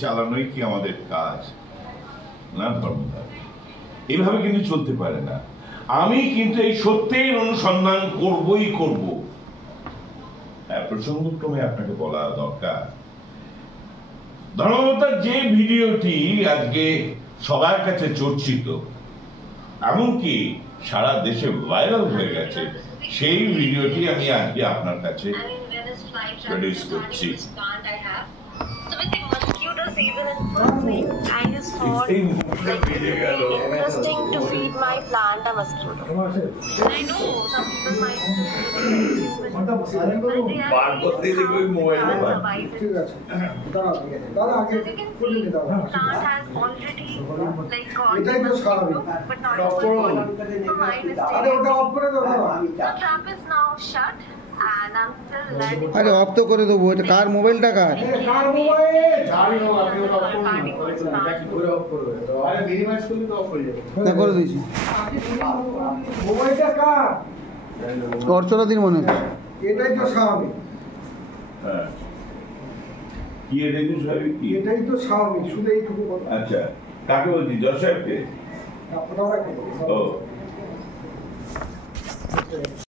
চালানোই কি আমাদের কাজ না ধর্মদার? এভাবে কিন্তু চলতে পারে না। আমি কিন্তু এই সত্যের অনুসন্ধান করবই করব। প্রসঙ্গক্রমে আপনাকে বলা দরকার, ধর্মদার যে ভিডিওটি আজকে সবার কাছে চর্চিত, এমনকি সারা দেশে ভাইরাল হয়ে গেছে, সেই ভিডিওটি আমি আজকে আপনার কাছে প্রডিউস করছি। Season in full swing, I just thought like it would be interesting to feed my plant a mosquito. I know some people might say but they are as you can see, plant has already like got the mosquito, but not so my mistake. The trap is now shut. And I'm still learning. अरे of तो करे दो, वो car mobile टा car car mobile झाड़ी हो আপনি of করুন পুরো অফ করবে আরে মিনিমাইজ করলে তো অফ হয়ে যাবে না করে দিয়েছি মোবাইলটা কার অর্চনা দিন মনে হচ্ছে এটাই তো স্বাভাবিক। হ্যাঁ, কি এটাই তো স্বাভাবিক? কি এটাই তো স্বাভাবিক, শুধু এইটুকু কথা। আচ্ছা, কাকে বলছি? জজ সাহেবকে? আপনারা কি ও